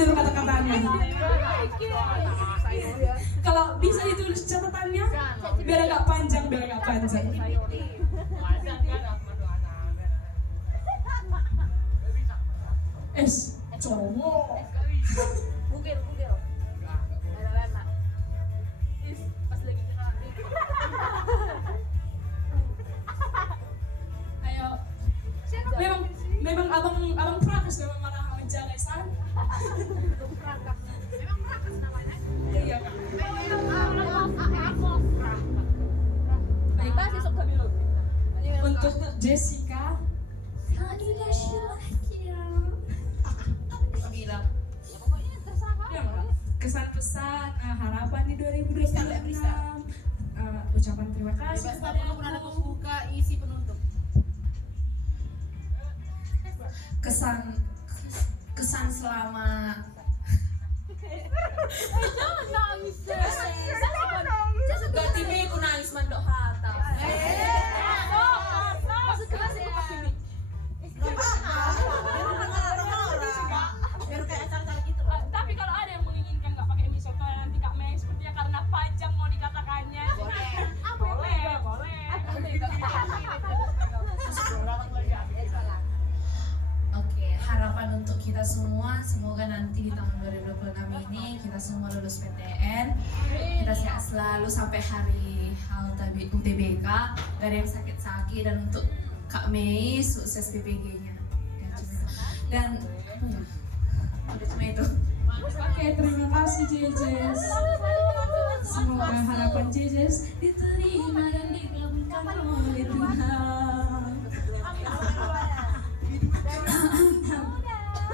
dulu kata-katanya. Kalau bisa ditulis catatannya, biar agak panjang. Cowok. Bugil. Lama. Pas lagi kenal. Ayo. Memang abang prakas memang marah menjaga san. Belum perangkap. Memang perakas namanya. Iya. Baik, masih sok kami loh. Untuk Jessica. Gila. Ya pokoknya terserah. Ya, kesan pesan harapan di 2026. Ucapan terima kasih kepada Ada buka isi penutup. kesan selama Jangan nangis. Gak TV ku nangis mandok hata. Masuk kelas itu pakai mic. Biar kayak acara-acara gitu. Tapi kalau ada yang menginginkan nggak pakai mic, contohnya nanti Kak Mei sepertinya karena panjang mau dikatakannya. Boleh. Oke, harapan untuk kita semua, semoga nanti di tahun 2026 ini kita semua lulus PTN, kita sehat selalu sampai hari UTBK, gak ada yang sakit-sakit, dan untuk Kak Mei sukses PPG-nya. Dan udah cuma itu. Oke, terima kasih Jejes. Semoga harapan Jejes diterima dan dikabulkan oleh Tuhan.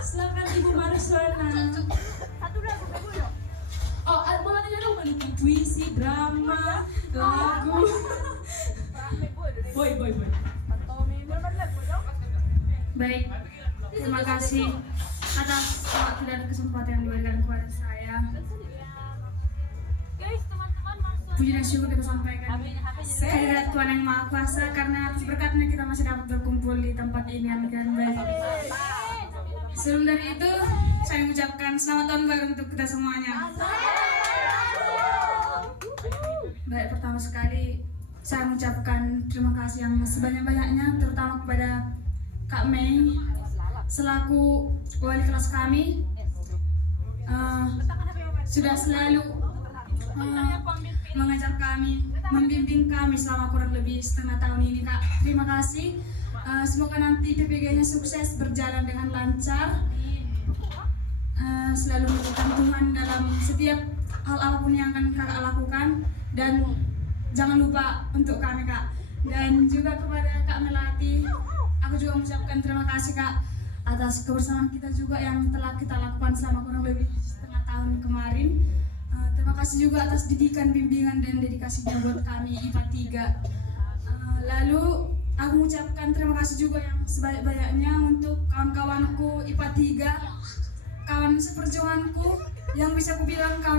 Silakan Ibu Mariswana. Satu lagu dulu. Oh, boleh dong menikmati puisi, drama, lagu. Boy. Baik, terima kasih atas waktu dan kesempatan yang diberikan kepada saya. Guys, teman-teman masuk. Puji dan syukur kita sampaikan kehadirat Tuhan yang Maha Kuasa, karena atas berkatnya kita masih dapat berkumpul di tempat ini dengan baik. Sebelum dari itu, saya mengucapkan selamat tahun baru untuk kita semuanya. Baik, pertama sekali saya mengucapkan terima kasih yang sebanyak-banyaknya, terutama kepada Kak Mei selaku wali kelas kami. Sudah selalu mengajar kami, membimbing kami selama kurang lebih setengah tahun ini, Kak. Terima kasih. Semoga nanti PPG-nya sukses, berjalan dengan lancar. Selalu mendukung Tuhan dalam setiap hal apapun yang akan Kakak lakukan, dan jangan lupa untuk kami, Kak. Dan juga kepada Kak Melati, aku juga mengucapkan terima kasih, Kak, atas kebersamaan kita juga yang telah kita lakukan selama kurang lebih setengah tahun kemarin. Terima kasih juga atas didikan, bimbingan, dan dedikasinya buat kami IPA 3. Lalu aku mengucapkan terima kasih juga yang sebanyak-banyaknya untuk kawan-kawanku IPA 3, kawan seperjuanganku, yang bisa aku bilang kawan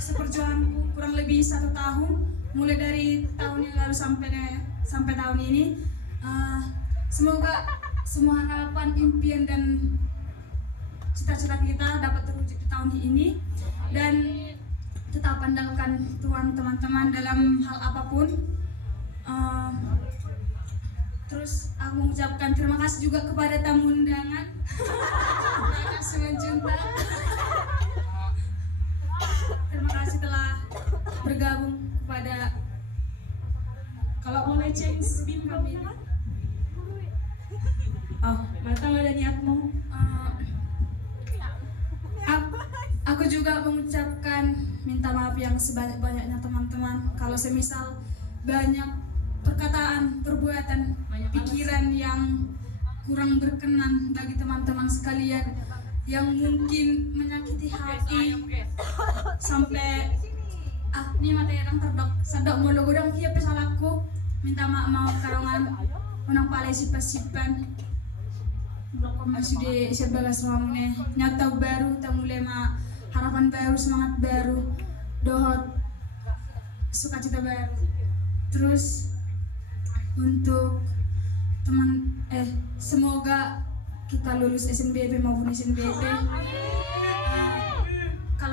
seperjuanganku kurang lebih 1 tahun, mulai dari tahun yang lalu sampai tahun ini. Semoga semua harapan, impian, dan cita-cita kita dapat terwujud di tahun ini, dan tetap andalkan Tuhan teman-teman dalam hal apapun. Terus aku mengucapkan terima kasih juga kepada tamu undangan. Terima kasih Menjunta. Terima kasih telah bergabung kepada, Kalau boleh change BIM kami. Oh, matang ada niatmu. Aku juga mengucapkan minta maaf yang sebanyak-banyaknya teman-teman, kalau semisal banyak perkataan, perbuatan, pikiran yang kurang berkenan bagi teman-teman sekalian, yang mungkin menyakiti hati sampai ini mata yang terdok sadok mulu gudang kia pesalahku, minta maaf karongan unang palay sipas-sipan masih di sebagas ramune nyata baru tamule ma harapan baru, semangat baru, dohot sukacita baru. Terus untuk semoga kita lulus SNBP maupun SNBP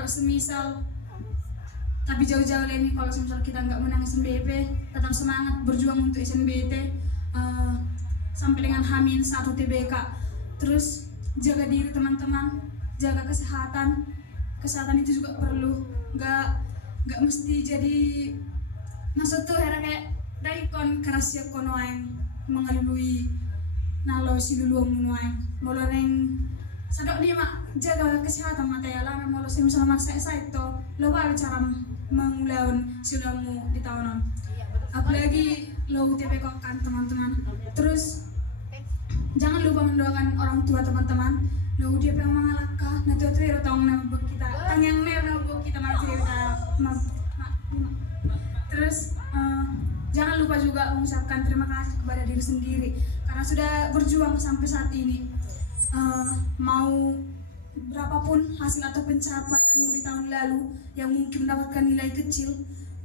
kalau semisal tapi jauh-jauh lagi kalau semisal kita nggak menang SNBP, tetap semangat berjuang untuk SNBT sampai dengan H-1 TBK. Terus jaga diri teman-teman, jaga kesehatan. Kesehatan itu juga perlu, nggak mesti jadi maksud tuh kayak daikon kerasya kono aing mengalui nalo si luluang nuaing molo neng sadok ni mak jaga kesehatan mata ya lah molo si misalnya maksa itu lo baru cara mengulaun siulamu di tahunan apalagi lo UTP kan teman-teman. Terus jangan lupa mendoakan orang tua teman-teman lo dia pengen mengalahkah nah tuh itu tong nama kita tang yang nama kita masih terus jangan lupa juga mengucapkan terima kasih kepada diri sendiri karena sudah berjuang sampai saat ini. Mau berapapun hasil atau pencapaianmu di tahun lalu yang mungkin mendapatkan nilai kecil,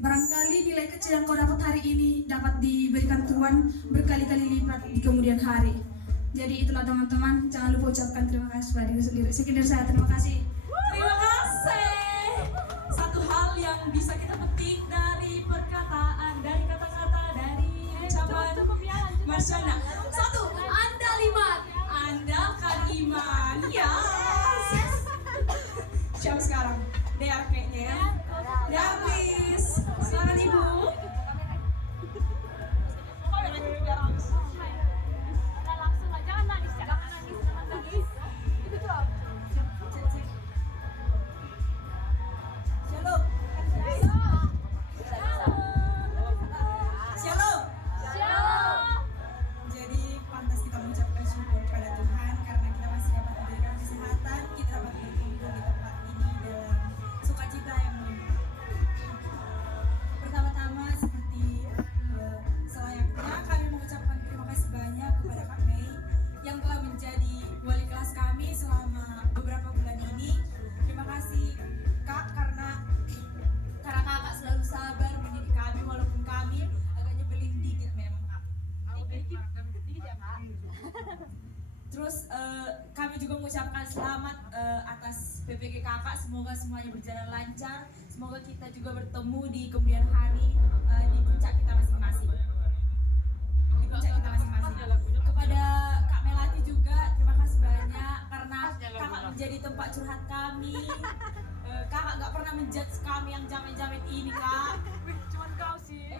barangkali nilai kecil yang kau dapat hari ini dapat diberikan Tuhan berkali-kali lipat di kemudian hari. Jadi itulah teman-teman, jangan lupa ucapkan terima kasih kepada diri sendiri. Sekian dari saya, terima kasih. Terima kasih. Satu hal yang bisa kita petik dari perkataan, dari kata-kata, dari ucapan Marsyanda. Satu, andaliman, andalkan iman. Yes. Siapa sekarang? Dea kayaknya ya. Dea please. Silakan Ibu. Terus kami juga mengucapkan selamat atas PPG kakak, semoga semuanya berjalan lancar, semoga kita juga bertemu di kemudian hari di puncak kita masing-masing. Kepada Kak Melati juga terima kasih banyak karena kakak menjadi tempat curhat kami. Kakak gak pernah menjudge kami yang jamin-jamin ini kak. Cuman kau sih.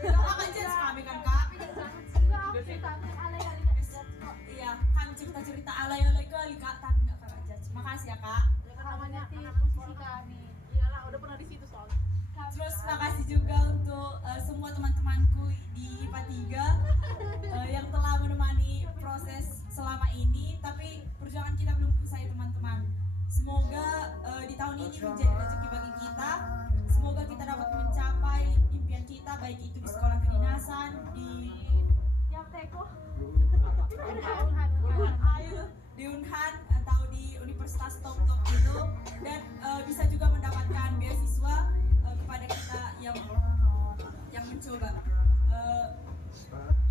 Kakak judge kami kan kak. Iya, kami cerita-cerita alay-alay kali kak, tapi nggak pernah judge. Makasih ya kak. Posisi kami. Iyalah, udah pernah di situ soalnya. Terus makasih juga untuk semua teman-temanku di IPA 3 yang telah menemani proses selama ini. Tapi perjuangan kita belum selesai teman-teman. Semoga di tahun ini menjadi rezeki bagi kita. Semoga kita dapat mencapai impian kita, baik itu di sekolah kedinasan, di di Unhan atau di universitas top-top itu, dan bisa juga mendapatkan beasiswa kepada kita yang mencoba.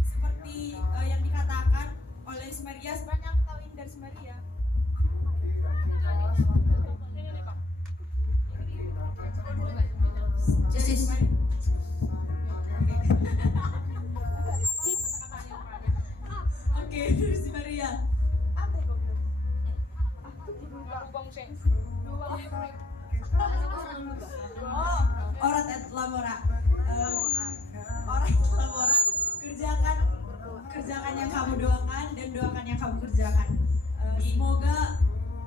Seperti yang dikatakan oleh Sumaria, sebanyak tahu ini dari Sumaria. Jadi Oke, dari si Maria. Oh, orat et labora. Orat et labora. Kerjakan yang kamu doakan dan doakan yang kamu kerjakan. Semoga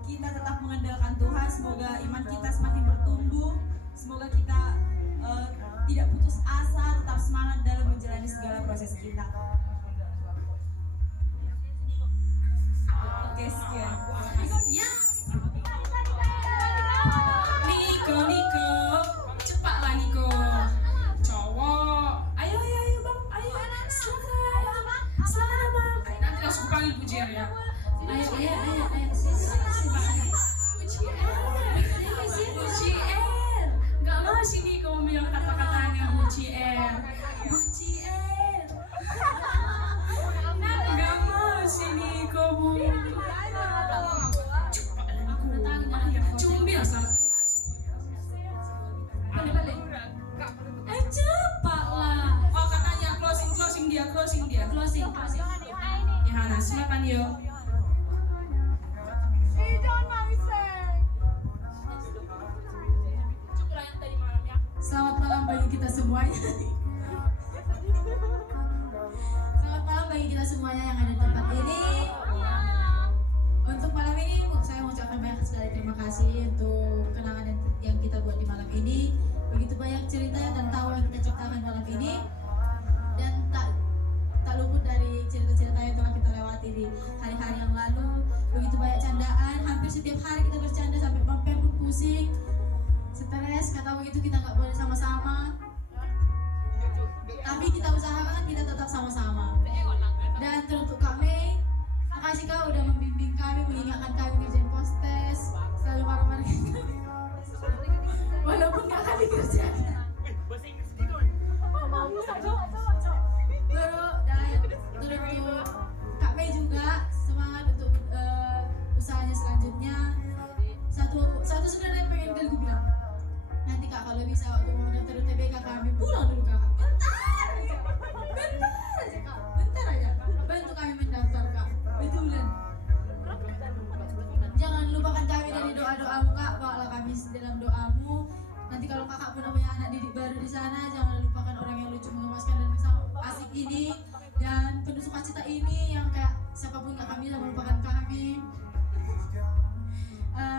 kita tetap mengandalkan Tuhan. Semoga iman kita semakin bertumbuh. Semoga kita tidak putus asa, tetap semangat dalam menjalani segala proses kita. Oke, sekian. Ya. Niko, cepatlah Niko. Cowok. Ayo bang, ayo. Silakan bang. Nanti langsung panggil Pujian ya. Ayo. Pujian. Gak mau si Niko bilang kata-katanya Pujian. Gak mau si Niko bu. depan yuk. Jangan nangis, Seng. Cukup yang tadi malam ya. Selamat malam bagi kita semuanya. Selamat malam bagi kita semuanya yang ada di tempat ini. Untuk malam ini saya mengucapkan banyak sekali terima kasih untuk kenangan yang kita buat di malam ini. Begitu banyak cerita dan tawa yang kita ciptakan malam ini, dan tak luput dari cerita-cerita yang telah kita lewati di hari-hari yang lalu. Begitu banyak candaan, hampir setiap hari kita bercanda sampai pempem pun pusing, stres, kata begitu kita nggak boleh sama-sama. Tapi kita usahakan kita tetap sama-sama. Dan teruntuk Kak Mei, makasih kau udah membimbing kami, mengingatkan kami ngerjain postes, selalu marah-marah kami. Walaupun gak kali kerjanya. Baru dan teruntuk Kak Mei juga semangat untuk usahanya selanjutnya. Satu sebenarnya pengen gue bilang, nanti Kak kalau bisa waktu mau daftar UTBK kami pulang dulu Kak. Bentar aja Kak, bantu kami mendaftar Kak. Betulan. Jangan lupakan kami dari doa-doamu Kak, bawalah kami dalam doamu. Nanti kalau kakak pun punya anak didik baru di sana, jangan lupakan orang yang lucu, mengemaskan dan asik ini, dan penuh sukacita ini yang kayak siapapun gak kami jangan melupakan kami.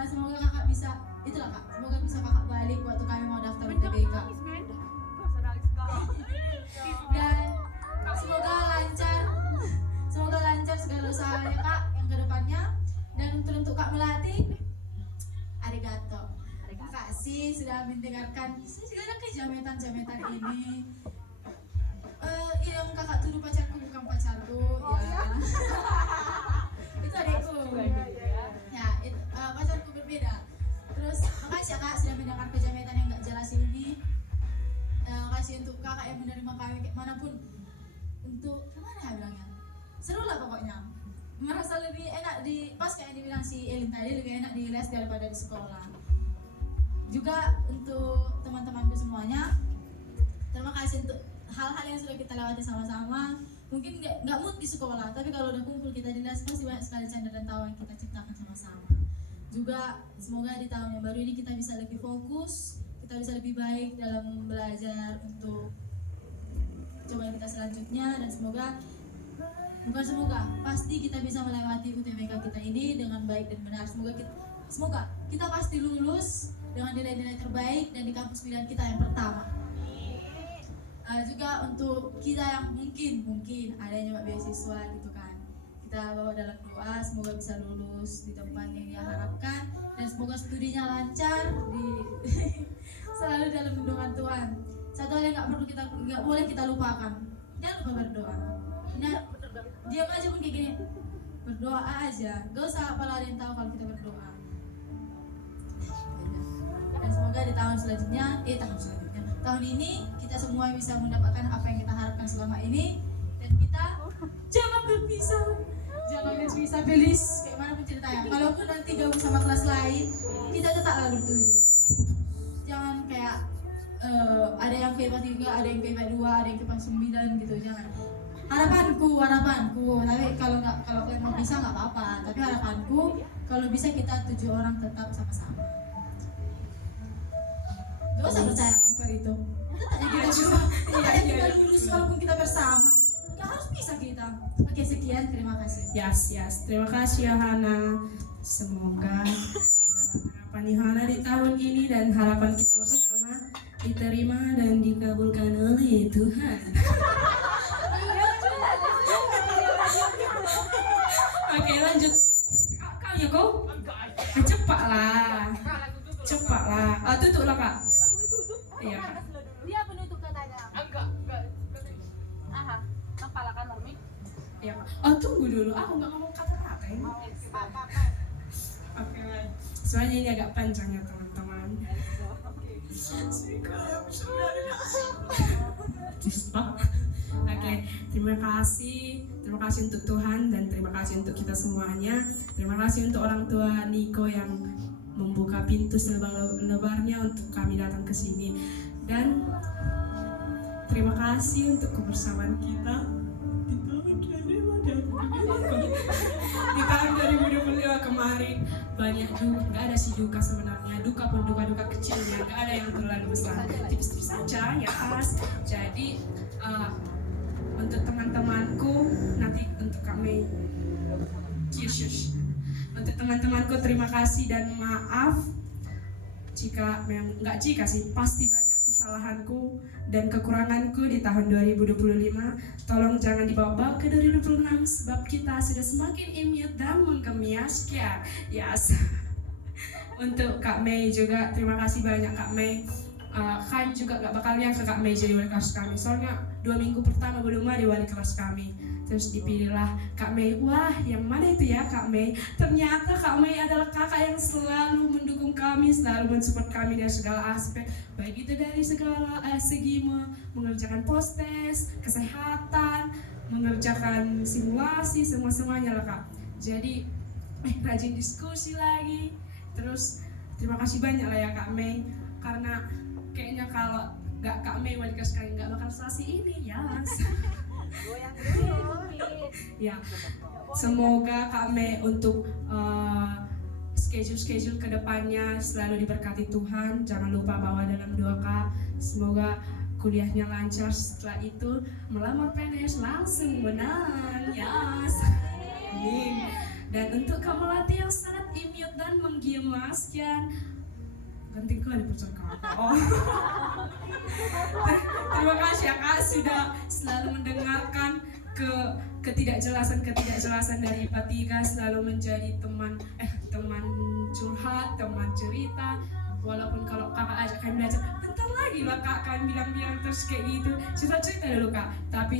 Semoga kakak bisa, itulah Kak, semoga bisa kakak balik waktu kami mau daftar UTBK. Dan semoga lancar segala usahanya Kak yang kedepannya. Dan untuk Kak Melati, arigato. Terima kasih sudah mendengarkan segala kejametan-jametan ini. Yang kakak tuduh pacarku bukan pacarku, ya. Itu adikku. Ya, pacarku berbeda. Terus makasih ya Kak sudah mendengar kejametan yang gak jelas ini. Makasih untuk kakak yang menerima kami kayak manapun. Untuk kemana ya bilangnya? Seru lah pokoknya. Merasa lebih enak di pas kayak dibilang si Elin tadi, lebih enak di les daripada di sekolah. Juga untuk teman-temanku semuanya, terima kasih untuk hal-hal yang sudah kita lewati sama-sama. Mungkin nggak mood di sekolah, tapi kalau udah kumpul kita di les pasti banyak sekali canda dan tawa yang kita ciptakan sama-sama. Juga semoga di tahun yang baru ini kita bisa lebih fokus, kita bisa lebih baik dalam belajar untuk coba kita selanjutnya, dan pasti kita bisa melewati UTBK kita ini dengan baik dan benar. Semoga kita pasti lulus dengan nilai-nilai terbaik dan di kampus pilihan kita yang pertama. Juga untuk kita yang mungkin ada yang nyoba beasiswa gitu kan, kita bawa dalam doa semoga bisa lulus di tempat yang dia harapkan, dan semoga studinya lancar selalu dalam lindungan Tuhan. Satu hal yang nggak boleh kita lupakan, jangan lupa berdoa. Diam aja pun kayak gini, berdoa aja, gak usah apalah ada yang tahu kalau kita berdoa. Dan semoga di tahun ini kita semua bisa mendapatkan apa yang kita harapkan selama ini, dan kita jangan berpisah Felis kayak mana pun ceritanya. Kalaupun nanti gabung sama kelas lain, kita tetaplah bertujuh. Jangan kayak ada yang ke IPA 3, ada yang ke IPA 2, ada yang ke IPA 9 gitu, jangan. Harapanku, tapi kalau kalian mau bisa nggak apa-apa. Tapi harapanku kalau bisa kita 7 orang tetap sama-sama. Gak usah percaya Bang itu. Kita juga, kita lulus walaupun kita bersama. Gak harus bisa kita. Oke, sekian, terima kasih. Yes. Terima kasih Yohana. Semoga harapan Yohana di tahun ini dan harapan kita bersama diterima dan dikabulkan oleh Tuhan. Oke, lanjut. Kau ya kau? Cepat lah. Tutuplah Kak. Iya. Dia penutup katanya. Enggak. Aha, kepala kan Mami? Iya Kak. Tunggu dulu. Aku nggak ngomong kata-kata ini. Oke, soalnya ini agak panjang ya teman-teman. Oke, terima kasih untuk Tuhan dan terima kasih untuk kita semuanya. Terima kasih untuk orang tua Niko yang membuka pintu selebar-lebarnya untuk kami datang ke sini, dan terima kasih untuk kebersamaan kita di tahun 2020. Di tahun 2025 kemarin banyak duka, nggak ada sih duka sebenarnya, duka pun duka-duka kecilnya, nggak ada yang terlalu besar, tipis-tipis saja ya As. Jadi untuk teman-temanku nanti untuk kami Yesus, untuk teman-temanku terima kasih dan maaf jika memang nggak jika sih pasti banyak kesalahanku dan kekuranganku di tahun 2025. Tolong jangan dibawa ke 2026 sebab kita sudah semakin imut dan menggemiaskan. Yes. Untuk Kak Mei juga terima kasih banyak Kak Mei. Kami juga gak bakal nyangka Kak Mei jadi wali kelas kami. Soalnya 2 minggu pertama belum ada wali kelas kami. Terus dipilihlah Kak Mei. Wah, yang mana itu ya Kak Mei? Ternyata Kak Mei adalah kakak yang selalu mendukung kami, selalu mensupport kami dari segala aspek. Baik itu dari segala segi mengerjakan post-test, kesehatan, mengerjakan simulasi, semuanya lah Kak. Jadi rajin diskusi lagi. Terus terima kasih banyak lah ya Kak Mei. Karena kayaknya kalau gak Kak Mei wali kelas kalian gak bakal selesai ini ya. Ya, semoga Kak Mei untuk schedule kedepannya selalu diberkati Tuhan. Jangan lupa bawa dalam doa Kak. Semoga kuliahnya lancar, setelah itu melamar PNS langsung menang. Yes. Amin. Dan untuk Kak Melati yang sangat imut dan menggemaskan, ganti kali percakapan. Terima kasih ya Kak sudah selalu mendengarkan ketidakjelasan dari IPA 3, selalu menjadi teman curhat, teman cerita. Walaupun kalau kakak ajak kami belajar, bentar lagi lah Kak, kami bilang terus kayak gitu. Cerita dulu Kak, tapi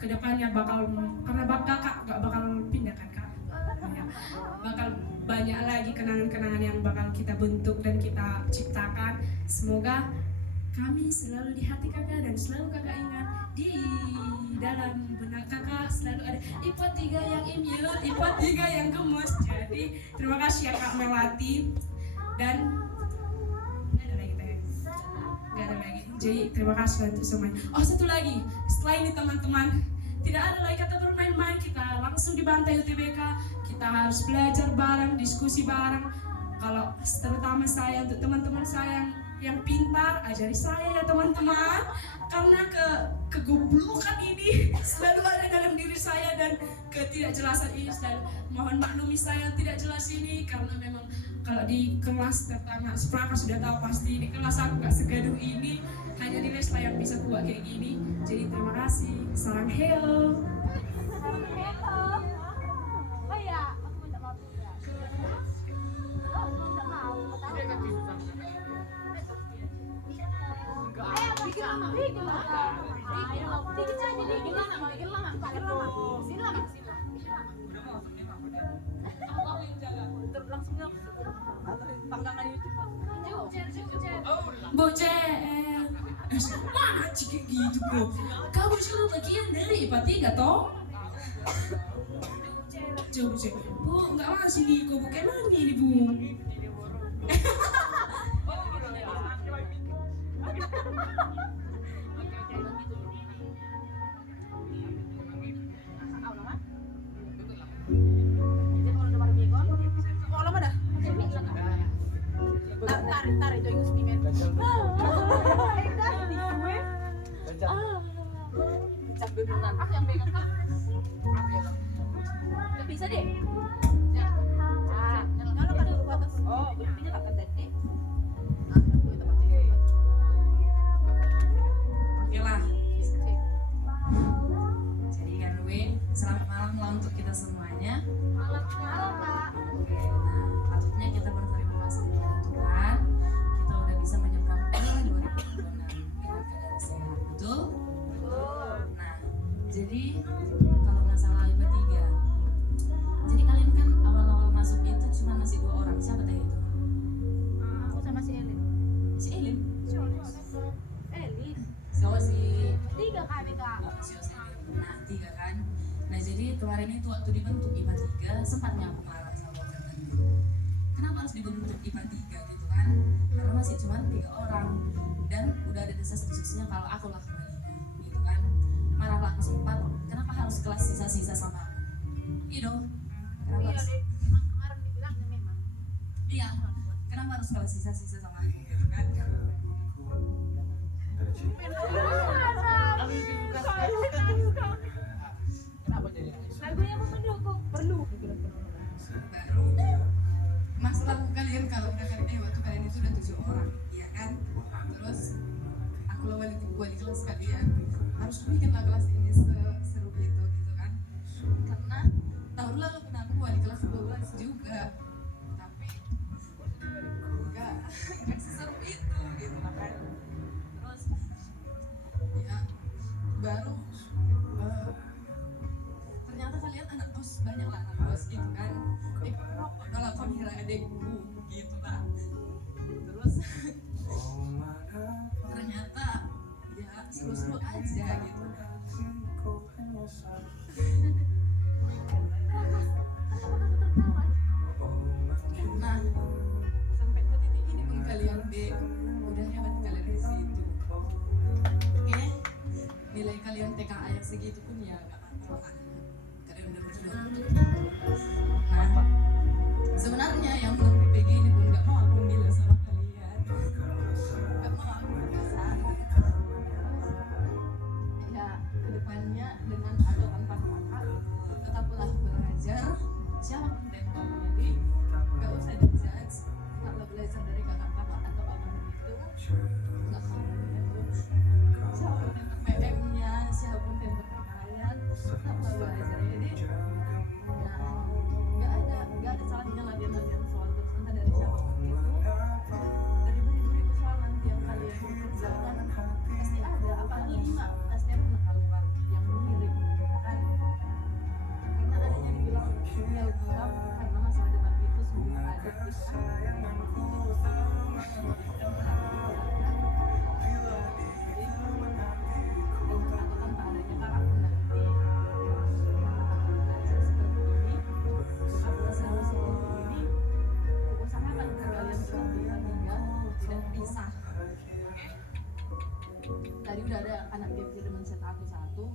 kedepannya karena kakak gak bakal pindah kan Kak. Ya, bakal banyak lagi kenangan-kenangan yang bakal kita bentuk dan kita ciptakan. Semoga kami selalu di hati kakak dan selalu kakak ingat di dalam benak kakak selalu ada IPA 3 yang imut, IPA 3 yang gemes. Jadi terima kasih ya Kak Melati. Dan nggak ada lagi. Jadi terima kasih untuk semuanya. Oh satu lagi, setelah ini teman-teman, tidak ada lagi kata bermain-main, kita langsung dibantai UTBK. Kita harus belajar bareng, diskusi bareng. Kalau terutama saya, untuk teman-teman saya yang pintar, ajari saya ya teman-teman. Karena kegoblokan ini selalu ada dalam diri saya dan ketidakjelasan ini selalu. Mohon maklumi saya tidak jelas ini karena memang kalau di kelas pertama Spraka sudah tahu pasti di kelas aku gak segaduh ini. Hanya di Lesla yang bisa kuat kayak gini. Jadi terima kasih. Sarang heo. Oh iya, aku minta maaf juga. Minta maaf. Bikin lama. Dikit aja, bikin lama. Aku yang jaga. Langsung panggangan YouTube. Bocel. Mana cik gitu bro? Kamu juga bagian dari IPA 3 toh? Coba Bu, nggak masih nih, kok bukan mana ini Bu? Tarik itu Gus Mimet. Cak duluan. Aku yang pegang Kak. Gak bisa deh. Kalau kan dulu atas. Oh, buktinya tak tadi. Oke lah. Jadi kan selamat malam lah untuk kita semuanya. Malam Kak. Oke, nah patutnya kita berterima kasih kepada Tuhan. Kita udah bisa menyeberang ke 2026 dengan keadaan sehat, betul? Nah, jadi kalau masalah IPA 3, jadi kalian kan awal-awal masuk itu cuma masih 2 orang. Siapa tadi itu? Aku sama si Elin. Si Elin? Elin. So si 3 kami Kak. si Elin. Nah 3 kan. Nah jadi kemarin itu waktu dibentuk IPA 3 sempatnya aku marah sama teman. Kenapa harus dibentuk IPA 3 gitu kan? Karena masih cuma 3 orang dan udah ada desas-desusnya kalau aku lah kembalinya gitu kan. Marahlah aku sempat, kenapa harus kelas sisa-sisa sama aku? Kenapa harus? memang kemarin dibilangnya memang. Iya, kenapa harus kalah sisa-sisa sama aku gitu kan? Lagunya mau mendukung perlu. Baru masalah kalian kalau udah kalian waktu kalian itu udah 7 orang, iya kan? Terus aku lah wali kelas kalian, harus bikin lah kelas ini seru gitu kan? Karena tahun lalu pernah aku wali kelas 12 juga, tapi enggak seseru itu gitu kan? Terus ya baru ternyata kalian anak kos, banyak lah anak kos gitu kan, rokok dalam kamera adekku gitu lah. Terus ternyata ya seru-seru aja gitu. Nah sampai ke titik ini pun kalian udah hebat kalian di situ. Oke, nilai kalian TKA yang segitu pun ya gak apa-apa lah. Kalian udah berjuang untuk itu. Nah, sebenarnya yang belum PPG ini pun gak mau aku bilang sama kalian. Gak mau aku berpisah. Ya, kedepannya dengan atau tanpa kakak, tetaplah belajar. Siapapun tempat jadi gak usah dijudge. Tetaplah belajar dari kakak-kakak atau abang itu. Gak mau siapapun tempat PM-nya, siapapun tempat kalian, tetaplah belajar. Jadi nggak ada salahnya latihan soal terus entah dari siapapun itu, dari beribu-ribu soal nanti yang kalian kerjakan pasti ada, apalagi 5 pasti ada keluar yang mirip kan, karena adanya dibilang tinggal gelap karena masalah debat itu semua ada gitu kan. Dengan atau tanpa adanya kakak pun nanti belajar seperti ini, bersama seperti ini, usahakan kalian berbeda tidak pisah. Tadi udah ada anak game teman set aku satu,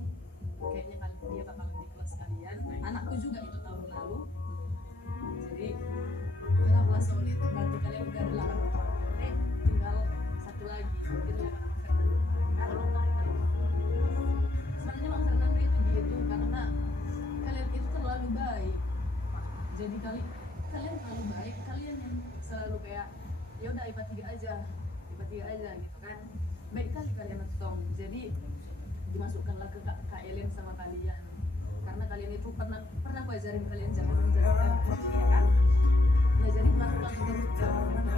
kayaknya dia bakalan di kelas kalian. Anakku juga itu tahun lalu. Jadi kenapa solid? Berarti kalian udah 8 orang PT, tinggal satu lagi. Itu yang Bang Fernando. Sebenarnya Bang Fernando itu gitu karena kalian itu terlalu baik. Jadi kalian terlalu baik, kalian yang selalu kayak ya udah IPA 3 aja gitu kan. Baik kali kalian ngetong. Jadi dimasukkanlah ke Kak Elin sama kalian. Karena kalian itu pernah aku ajarin kalian jangan menjadikan ya kan. Nah jadi masukkan ke grup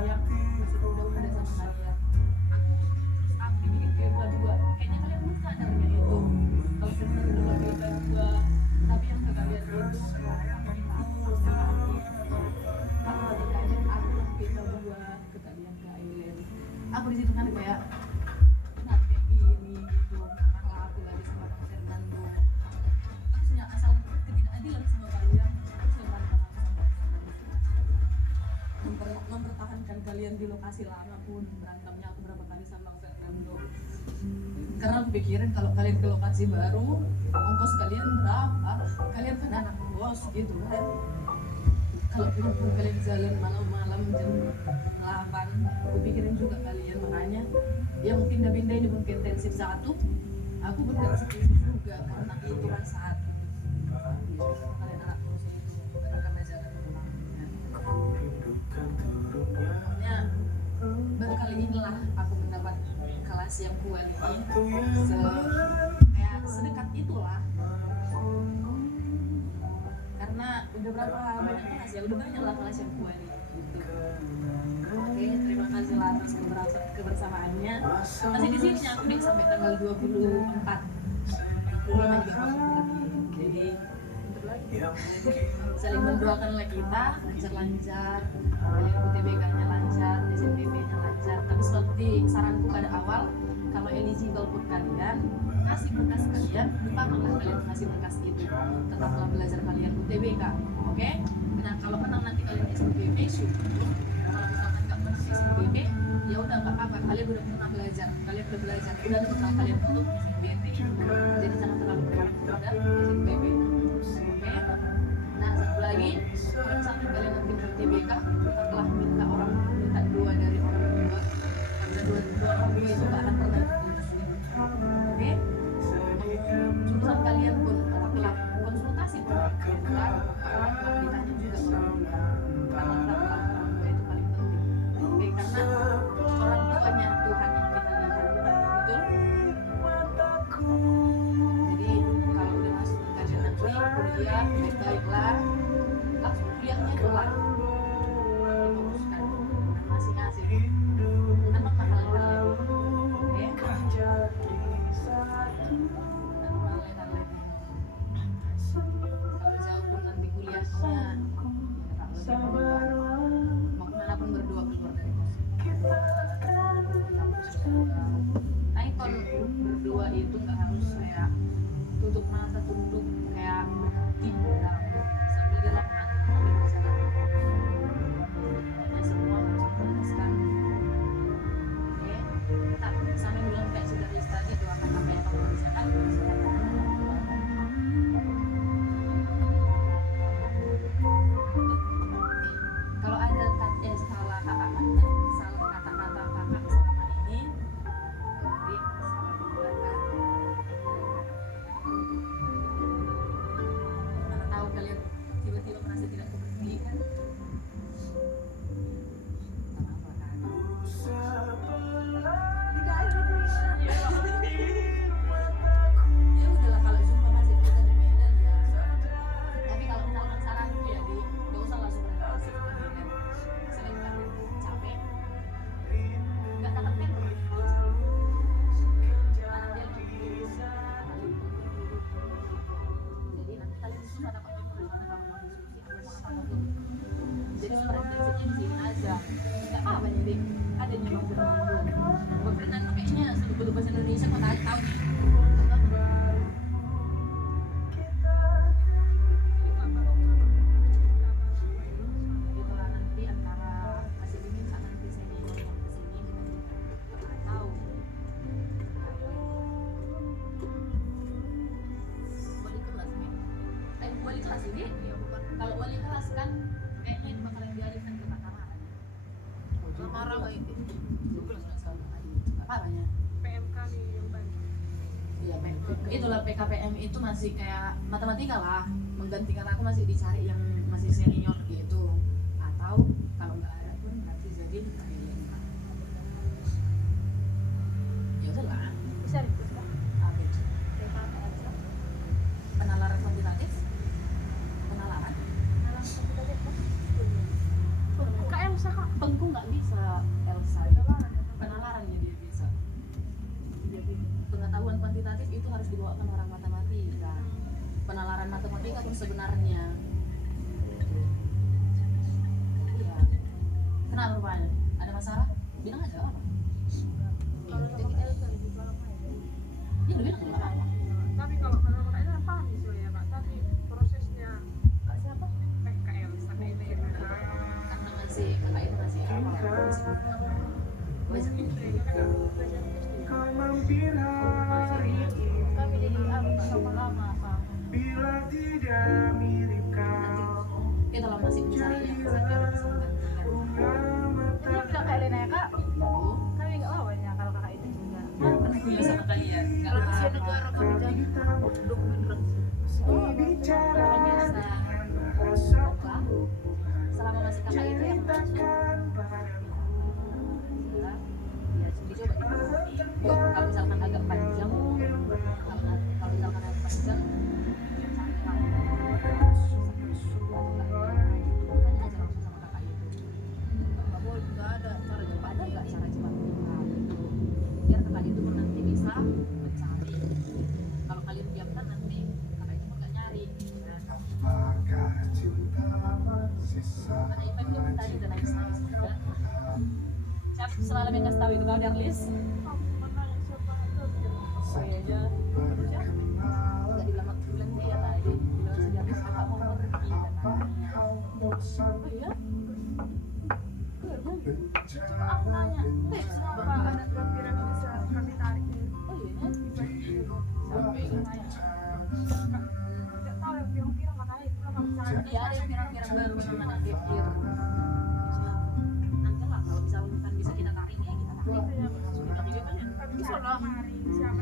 yang masih udah sama kalian. Aku bikin PMK 2. Kayaknya kalian belum sadarnya itu. Kalau sebenarnya dulu PMK 2, tapi yang ke kalian itu aku minta matematikanya aku lah PMK 2 ke kalian ke Aileen. Aku di situ kan kayak nah kayak gini gitu. Kalau aku lagi sama Bang Fernando. Terusnya asal ketidakadilan sama kalian, terus yang bantah aku sama Bang Fernando. Mempertahankan kalian di lokasi lama pun berantemnya aku berapa kali sama Bang Fernando. Karena aku pikirin kalau kalian ke lokasi baru, ongkos kalian berapa? Kalian kan anak bos gitu kan. Kalau kalian jalan malam-malam jam 8, aku pikirin juga kalian, makanya yang pindah-pindah ini pun ke intensif 1, aku pun gak setuju juga karena itu kan saat kalian anak bos itu benar belajar makanya baru kali inilah aku mendapat kelas yang quality kayak sedekat itulah. Karena udah berapa banyak kelas ya, udah banyak lah kelas yang quality gitu. Oke, terima kasih lah atas kebersamaannya. Masih di sini aku nih sampai tanggal 24. 25 juga masih lebih. Jadi saling mendoakanlah kita lancar-lancar, kalian UTBK-nya lancar, SNPB-nya lancar. Tapi seperti saranku pada awal, kalau eligible pun kalian kasih berkas kalian, lupakanlah kalian kasih berkas itu. Tetaplah belajar kalian UTBK, oke? Nah kalau menang nanti kalian SNPB, syukur. Kalau misalkan nggak menang SNPB, ya udah nggak apa-apa. Kalian udah pernah belajar, udah ada bekal kalian untuk SNPB. Jadi jangan terlalu berharap pada SNPB, oke? lagi kalau misalnya kalian nanti ke TBK setelah minta dua dari orang tua karena dua orang tua itu gak akan pernah putus. Oke? Jurusan kalian pun katakanlah konsultasi pun ditanya juga karena orang tua itu paling penting. Oke, karena orang tuanya Tuhan yang kita lihat, betul? Jadi kalau udah masuk ke kajian nanti kuliah baik-baiklah, langsung kuliahnya doang difokuskan masing-masing. Kan mahal kalian, oke? Kalau jauh pun nanti kuliahnya mau kemana pun berdua keluar dari kos. Tapi kalau berdua itu nggak harus kayak tutup mata tunduk kayak tidak sambil dalam hati sambil berjalan. Pokoknya semua harus dijelaskan. Oke, tak sampai bilang kayak sudah tadi doakan apa yang kamu kerjakan kesehatan. Kalau ada salah kata-kata kakak selama ini, jadi salah perbuatan. Mana tahu kalian tiba-tiba merasa tidak keberdikan. Kenapa kan? Ya udahlah kalau jumpa masih kita di Medan ya. Tapi kalau misalkan saranku ya nggak usah langsung berinteraksi ke Medan. Misalnya kalian capek, nggak dapat paper karena dia lulus. Jadi nanti kalian susah dapat paper di mana kamu mau diskusi atau mau apa. Jadi berinteraksi di sini aja. Nggak apa-apa jadi ada di Bang Fernando. Bang Fernando kayaknya sebut bahasa Indonesia kok tahu nih. Itulah nanti antara masih diminta nanti senior yang kesini nggak tahu. Wali kelas nih. Wali kelas ini kalau wali kelas kan kayaknya ini bakalan dialihkan ke Kak Tamara. Tamara kayak itu. Bukan sekali. Apa namanya? PMK nih yang banyak. Iya, itulah PKPM itu masih kayak matematika lah, menggantikan aku masih dicari yang masih senior gitu, atau kalau nggak ada pun berarti jadi PMK. Ya udahlah. Bisa request Pak. Apa itu? Penalaran kuantitatif, penalaran. Kak Elsa Kak. Pengku nggak bisa Elsa. Penalaran jadi bisa. Jadi pengetahuan kuantitatif itu harus dibawakan orang matematika. Penalaran matematika pun sebenarnya. Iya. Kenapa rupanya? Ada masalah? Bilang aja apa? Kalau sama Kak Elsa lebih paham aja. Ya udah bilang nggak apa-apa. Tapi kalau sama Kak Elsa paham sebenarnya Kak. Tapi prosesnya Kak siapa? Kak Elsa kayak itu ya. Karena masih kakak itu masih apa? Masih Kami jadi sama-sama Pak. kita lah masih mencari yang sampai ada kesempatan. Dia bilang Kak Elena ya Kak. Oh, Kami nggak lawan ya kalau kakak itu juga. pernah kuliah sama kalian? Nggak Rahasia apa-apa. negara kami jadi dokumen rahasia. Makanya apa? Selama masih kakak itu yang masuk, ya dicoba dipahami. Kalau misalkan agak panjang, kalau misalkan agak panjang, ya santai lah. Tanya aja langsung sama kakak itu. Nggak boleh, nggak ada cara cepat, ada nggak cara cepat gitu. Biar kakak itu pun nanti bisa mencari. Kalau kalian diamkan nanti kakak itu pun nggak nyari. Karena Ivan itu tadi udah nangis-nangis juga. Siapa semalam yang kasih tahu itu kau Darlis? Oh iya aja. Nggak dibilang dia tadi, dibilang si Darlis kakak mau pergi katanya. Oh iya? Cuma aku nanya, kenapa ada lampiran bisa kami tarik? Oh iya ya? Sampai lumayan. Nggak tahu yang pirang-pirang katanya itu kan bisa Iya, ada yang pirang-pirang baru namanya gap year. Nanti lah kalau misalkan bisa kita tarik ya kita tarik. Sudah juga kan ya. Bisa lah.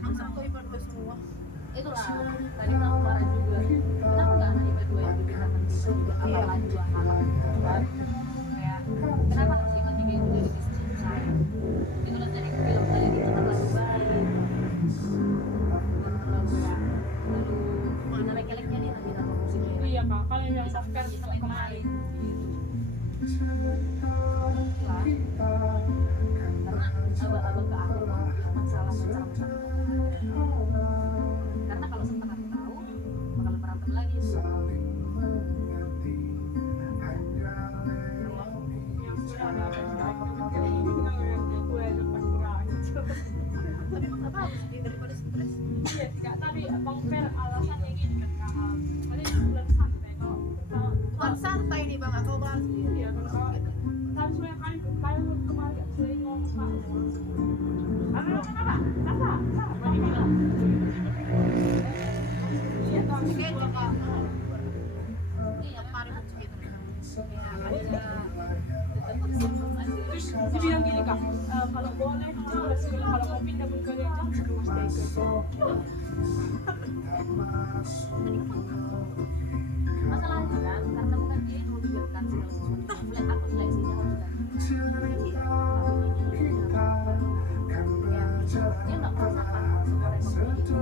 Masa kau IPA 2 semua? Itulah tadi bilang kemarin juga. Kenapa nggak anak IPA 2 yang dipindahkan bisa juga apalagi 2 anak kan? Kayak kenapa harus IPA 3 itu jadi bisnis saya? Itu nanti dari film tadi itu terlalu baik. Lalu mana lek-leknya nih nanti nonton musiknya. Iya kak, kalian yang subscribe sampai kemarin. Karena abang-abang ke aku masalah karena kalau sempat aku tahu bakal berantem lagi Yang sudah ada gue lupa kurang. tapi emang apa sih daripada stres Iya sih kak, tapi Bang Fer alasannya gini kan kak. Kalian bulan santai kalau bukan santai nih bang atau bang iya kalau tapi sebenarnya kalian kemarin gak sering ngomong kak. Apa? Bagi bilang. Iya kak. kayak juga iya kemarin gitu Terus dia bilang gini kak, kalau boleh jelas kalau mau pindah pun kalian jangan stay ke masalahnya kan karena bukan dia yang memikirkan segala sesuatu melihat aku seleksinya harus dia nggak merasakan semua itu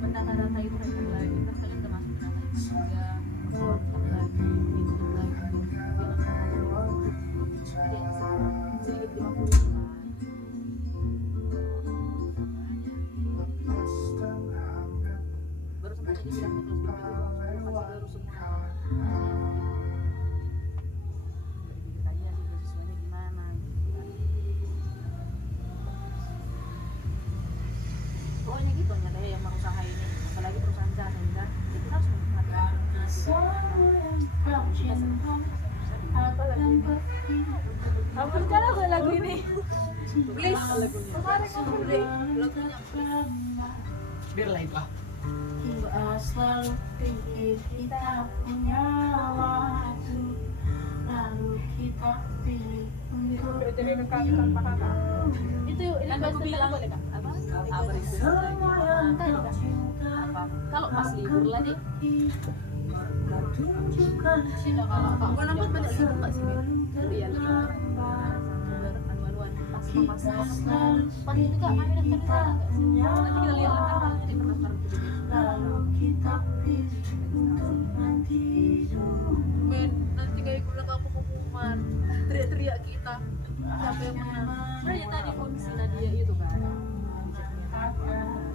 mendata-data itu kan lagi kan kalian udah masuk data itu juga lagi itu lagi sedikit 50 baru sempat ini sudah baru semua ditanya sih beasiswanya gimana pokoknya gitu nyata yang berusaha ini apalagi perusahaan jasa kan kita harus Apa cara lagu ini? please kemarin kamu deh lagunya Biar live ah. Selalu pikir kita punya waktu, lalu kita pilih untuk Jadi kakak tanpa kakak. itu ini Kan aku bilang boleh kak? apa kabar itu apa kalau pas libur lah deh tunjukkan sudah kalau bukan apa banyak libur nggak sih iya libur anu-anuan pas pas itu kak ada daftar nanti kita lihat lah kan di pendaftaran itu lalu kita pilih untuk nanti hidup. men nanti kayak kurang apa pengumuman teriak-teriak kita siapa yang menang sebenarnya tadi kondisi Nadia itu kan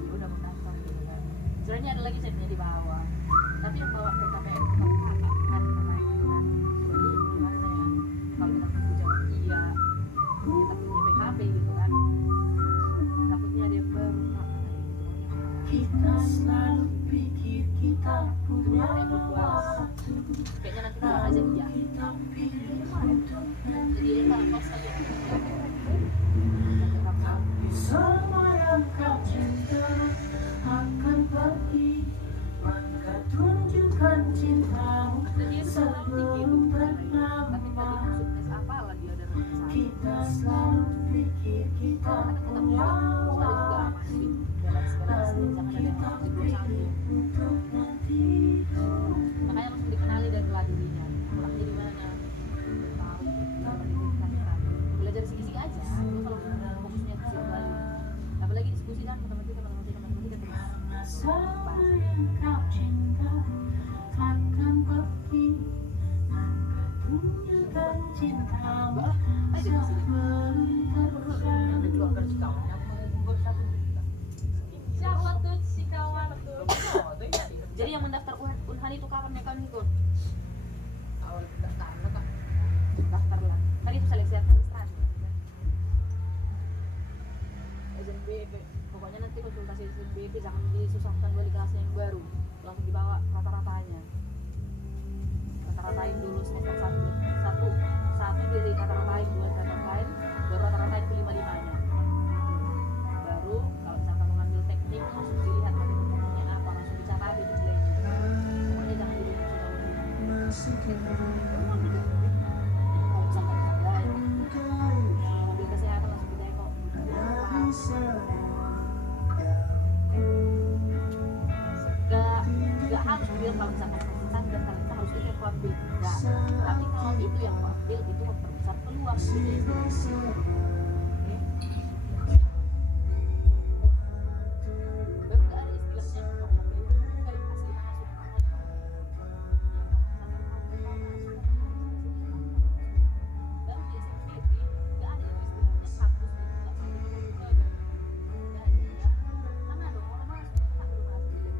udah mendaftar gitu kan sebenarnya ada lagi chatnya di bawah tapi yang bawa PKPM kita kakak kan gimana ya kalau kita tunggu jawab iya dia takutnya PKP gitu kan takutnya dia Kita selalu pikir kita punya waktu, kayaknya nanti kita aja dia kita pilih untuk nanti. jadi dia pas aja Tapi semua yang kau cinta akan pergi, maka tunjukkan cintamu sebelum bernama. tapi tadi sukses apa lagi ada rencana Kita selalu pikir kita punya waktu, kita pilih untuk nanti. makanya langsung dikenali dari lagu dirinya orangnya di mana tahu kita pendidikan kan belajar sisi aja itu kalau fokusnya ke situ balik apalagi diskusi kan matematika terus Karena semua yang kau cinta akan pergi, maka tunjukkan cintamu sebelum terlambat. Siapa tuh si kawan tuh? jadi yang mendaftar Unhan itu kapan ya kan itu awal daftar kak daftar lah kan itu seleksi administrasi SNBP pokoknya nanti konsultasi SNBP jangan disusahkan wali kelasnya yang baru langsung dibawa rata-ratanya rata-ratain dulu semester satu dari rata-ratain dua rata-ratain baru rata-ratain ke 5-5-nya baru kalau misalkan mengambil teknik langsung dilihat matematikanya apa langsung dicatat itu nilainya pokoknya jangan Baru nggak ada istilahnya kamu mau pilih nggak asli nama sudah baru di SNBP nggak ada itu istilahnya kampus itu nggak boleh dibuka nggak ada ya mana dong orang mana sudah tak belum masuk di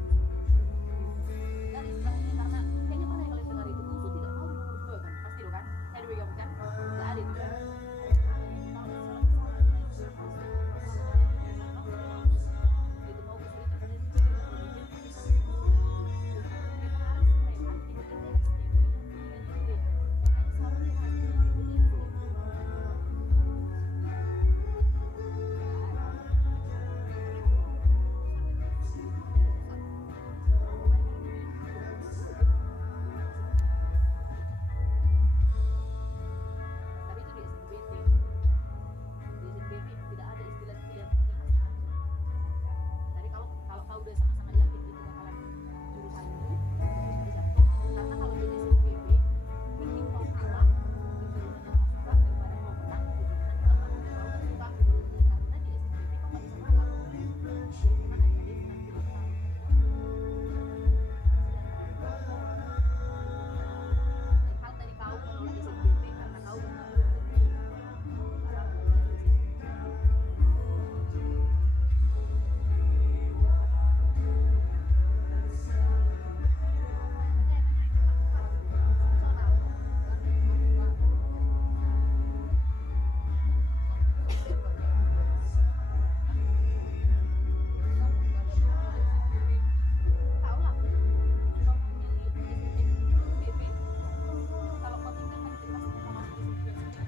nggak ada istilahnya karena kayaknya pernah kalian dengar itu musuh tidak mau nomor 2 kan pasti lo kan saya juga bukan nggak ada itu kan itu mau musuh itu tapi itu di SNBP tidak ada istilah-istilah tapi kalau kau udah sama-sama yakin itu bakalan jurusanmu karena kalau di SNBP mending kau kalah di jurusan yang kau suka daripada kau menang di jurusan yang kau suka karena di SNBP kau nggak bisa kalah jadi gimana jadi nanti menang hal dari kau menolak SNBP karena kau belum tahu lah cuma memilih SNBP kalau kau tinggal nanti pas mau masuk di SNBP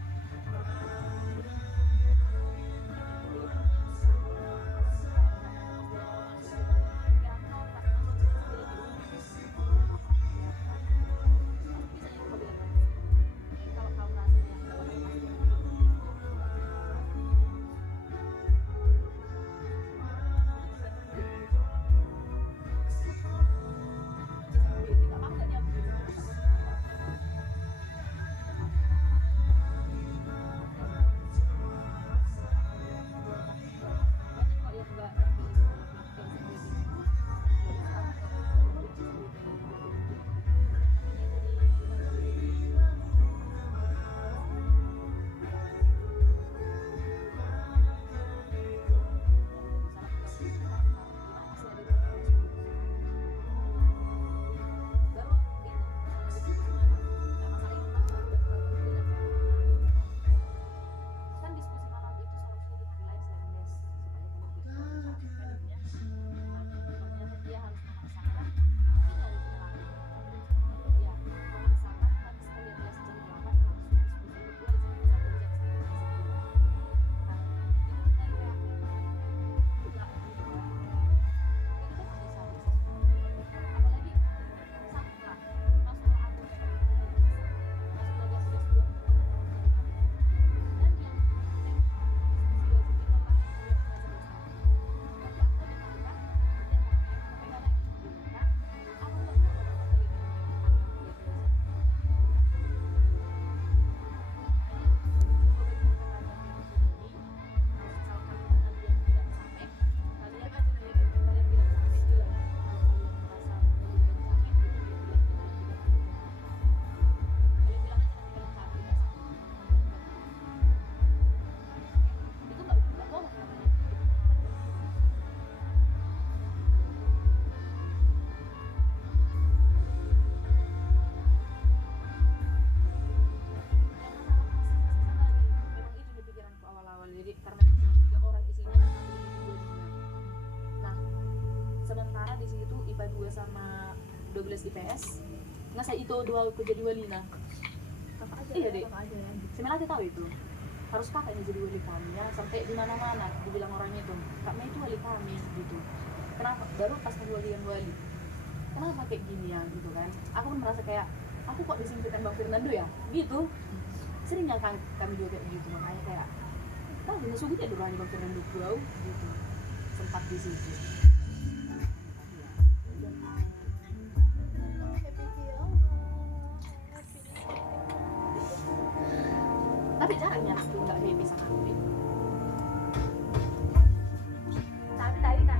kalau kau rasanya kan diskusi malam itu seharusnya di hari lain selain les supaya kamu bisa akademiknya ternyata dia harus memaksakan ini dari sini ya memaksakan nanti sekalian les jam 8 langsung diskusi berdua di sini 1 jam sampai jam 9 nah itu kita kayak enggak gitu kan itu kan bisa apalagi sangka masalah aku kayak masuk lagi sudah dan yang itu nggak bohong namanya. Memang itu di pikiranku awal-awal jadi karena cuma 3 orang isinya nah sementara di situ IPA 2 sama 12 IPS nggak saya itu 2 aku jadi wali nah iya deh Semelati tahu itu harus kakaknya jadi wali kami jangan sampai di mana-mana dibilang orangnya itu Kak Mei itu wali kami gitu kenapa baru pas walian wali kenapa kayak gini ya gitu kan aku pun merasa kayak aku kok disimpitan Bang Fernando ya gitu sering nggak kami juga kayak gitu makanya kayak tahu musuh dia dulu Bang Fernando bro gitu sempat di situ tapi ada jaraknya nggak happy sama aku. Tapi tadi kan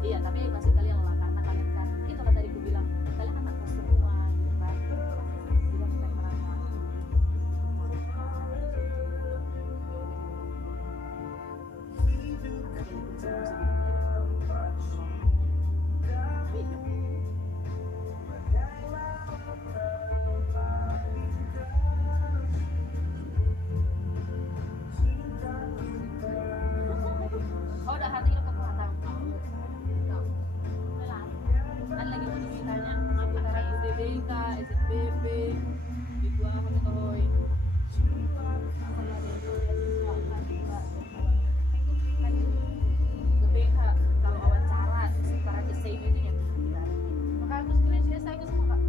Iya, tapi pasti kalian lah karena kalian kan itu kan tadi aku bilang kalian anak kos semua gitu kan. Jadi aku pengen merasa. Oh, udah hati lo kekuatan. Kan lagi mau ditanya antara UTBK, SFBB, di dua kami toy. UTBK kalau wawancara sekarang essay itu ya. Maka aku sebenarnya essay itu semua kak.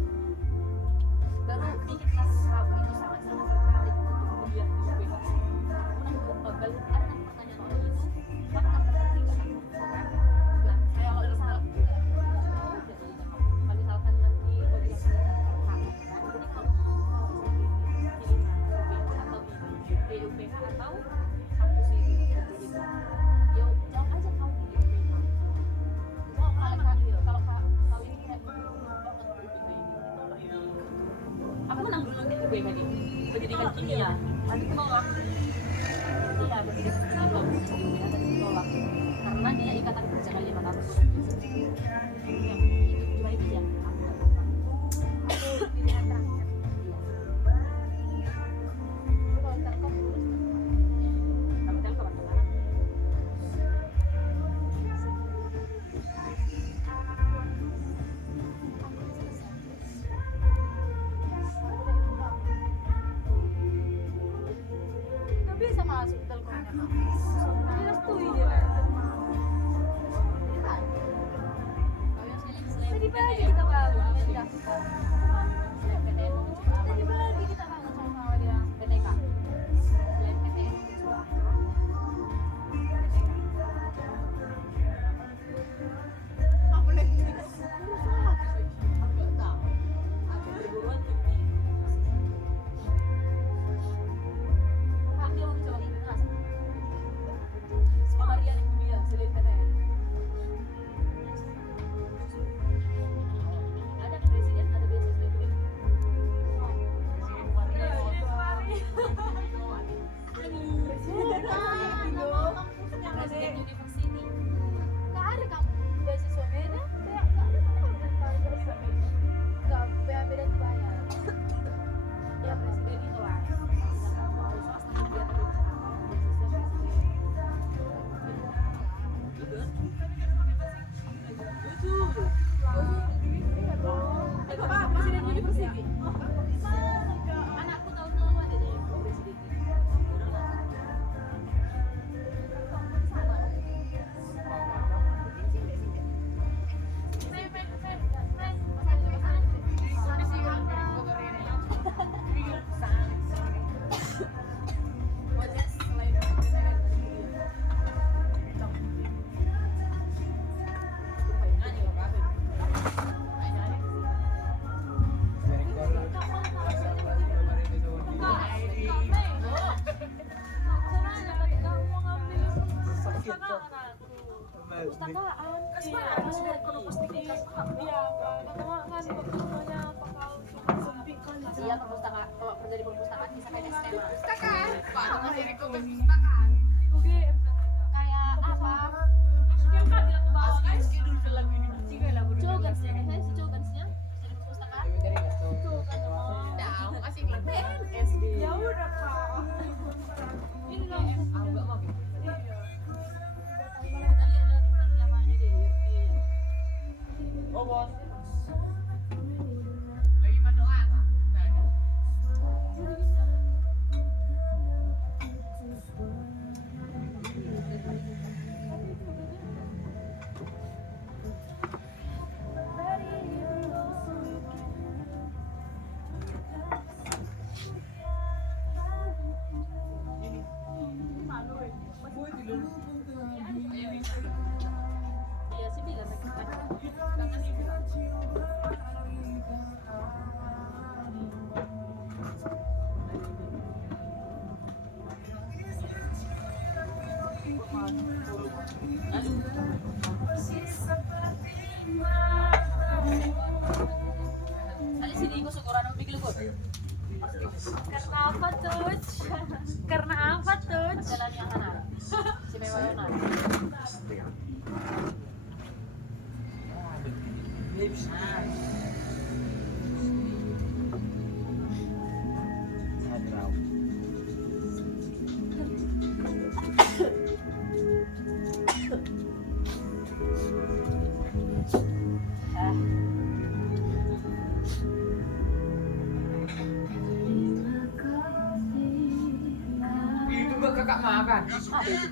Baru dikit pas aku itu sangat-sangat tertarik untuk kuliah di UTBK. Kemudian aku balik ada pertanyaan orang itu, maka tertarik nggak? Nah, kayak kalau misalnya kalau misalkan nanti bagi yang jadi kalau pilih mana UPH atau kampus itu gitu. Yo jawab aja kau pilih UPH. Jawab kalau kau ini kayak banget UPH ini. Aku menang dulu di UPH ini. Pendidikan kimia. Ada tolak. Iya, pendidikan kimia ada ditolak karena dia ikatan kerja kali 5 tahun. Iya, itu cuma itu ya. aku pilihan terakhir. Iya. Tapi kalau Telkom lulus sama Telkom bagaimana? Nggak bisa masuk Telkomnya kak. Direstui dia kan. Tadi pagi kita bangun mendaftar. Tadi pagi kita bangun sama dia. PTK. Selain PTN juga. Apa nih? Aku nggak tahu. Aku perguruan tinggi. Kak, dia mau coba ini nggak? Semua Maria di kuliah selain PTN. Ada presiden, ada beasiswa itu. Presiden University. Nggak ada kamu beasiswa Medan, kayak nggak ada kamu beasiswa Medan. Nggak, Medan dibayar. Ya presiden itu lah. Sedangkan mau swasta dia tapi beasiswa presiden. Lucu. Apa presiden University? Anakku tahu selalu ada di presiden. Pustakaan. Iya, perpustakaan. Kalau kerja di perpustakaan bisa kayak STEMA. Perpustakaan. Pak, masih rekor perpustakaan. Kayak apa? Jogans ya, saya si Jogansnya di perpustakaan. Nah, masih SD. Ya udah Pak. Ini loh. Enggak mau. Kita lihat daftar namanya deh. Oh, bos. Lagi berdoa apa? Karena apa tuh? Karena apa tuh? Jalan yang kanan. Si Mewayonan. Itu gua kakak makan. Apa itu?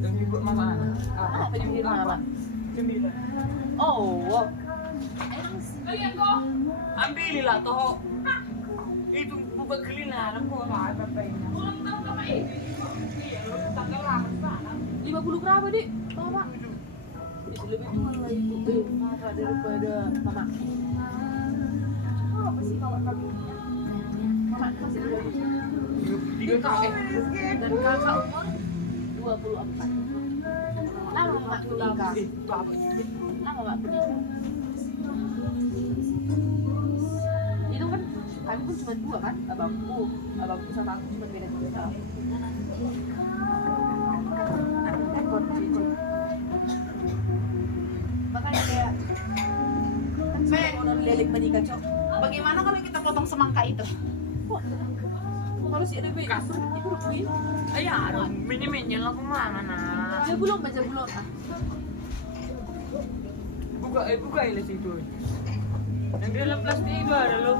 Yang dibuat mama. Apa yang bikin apa? Cemilan. Oh, Kalian kok? Ambililah toh. Itu buat kelinaran kok apa ini. Ulang tahun kakak ini. Iya, lu tanggal lama sana. 50 berapa, Dik? Tahu, Pak? Itu lebih tua lah itu. Maka daripada mama. Apa sih bawa kami? Mama masih 3 tahun. dan kakak umur 24. Lama mamaku nikah. Bapak Lama mamaku nikah. Itu kan kami pun cuma 2 kan, abangku sama aku cuma beda 3 tahun. Ekor cici. Makanya kayak delik menikah, Cok. Bagaimana kalau kita potong semangka itu? Harus ada beda. Itu rugi. ayah, mini-mini lah kemana nah? Jabulon, jabulon. Buka ini situ. Yang di dalam plastik itu ada loh.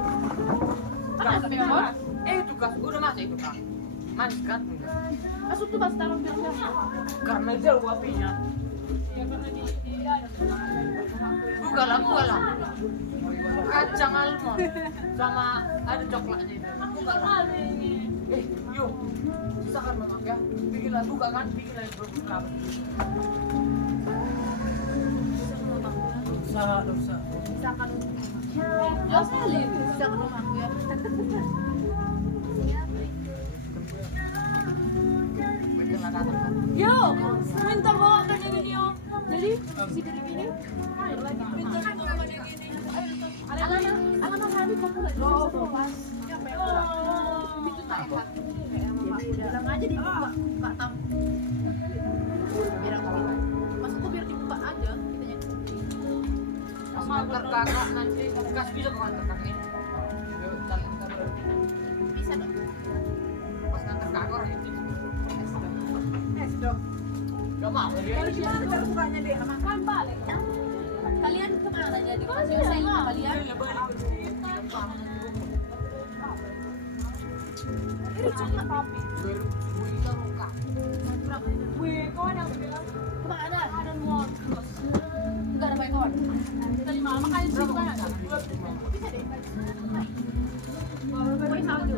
Apa sampai ngomong? Itu kas udah masuk itu kak. Manis kan? Masuk tuh pas taruh bilang Karena jauh apinya. Buka lah. Kacang almond sama ada coklatnya itu. Buka lah. Yuk. Susah kan mama ya? Bikinlah buka kan? Bikinlah yang berbuka. Dosa. Jauh sekali bisa ke rumahku ya. Bikinlah datang kan? Yo, minta bawakan yang ini yo. Jadi si dari ini. Minta bawakan yang ini. Alamak hari kamu lagi pas. Siapa yang pulang? Itu tak enak. Bilang aja dibuka, Pak Tam. Biar aku bilang. Maksudku biar dibuka aja. Pas ngantar kakak nanti kas bisa kok ngantar kakak ini. Bisa dong. Pas ngantar kakak orang itu. Es dong. Gak mau dia. Gimana cara bukanya deh? Makan balik. Kalian kemana jadi? Selesai kalian? Dia balik ke sini. Ini cuma papi. Wih, kau ada yang bilang Kemana? ada mau Enggak ada baik kawan. tadi malam makan di situ kan? Bisa deh. Boleh salju.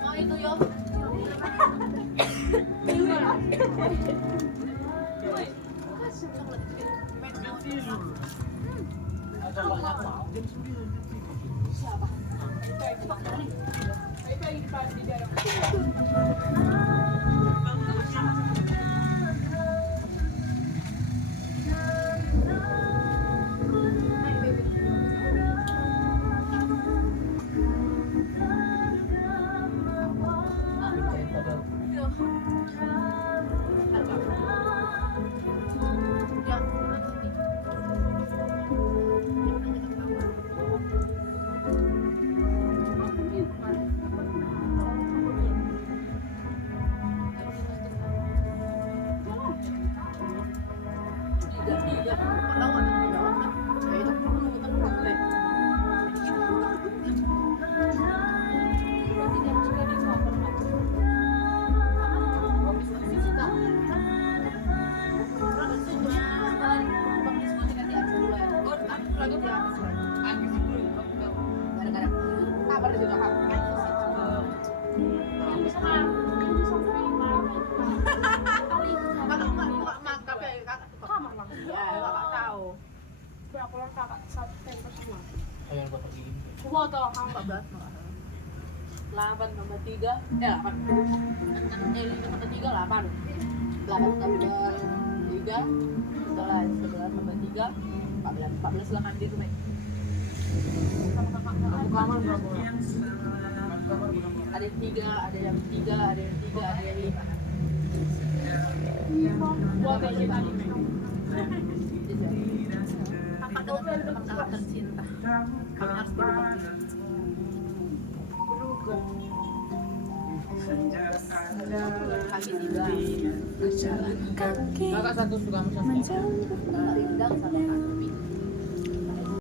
Mau itu yo. Ada banyak mau. Siapa? Berapa orang kakak satu tempo semua? Ayo gua pergi. Gua tau kamu 14 8 tambah 3 8 5 tambah 3 8 8 tambah 5 3, setelah 11 tambah 3, 14. 14 lah mandi rumah. Kamar berapa orang? Ada yang 3, ada yang 3, ada yang 3, ada yang 5. Buat aja tadi. Kakak dosen teman kakak tercinta. Kami harus berubah. Kaki 3. Kakak satu suka sama siapa? Rindang sama Kak Novi.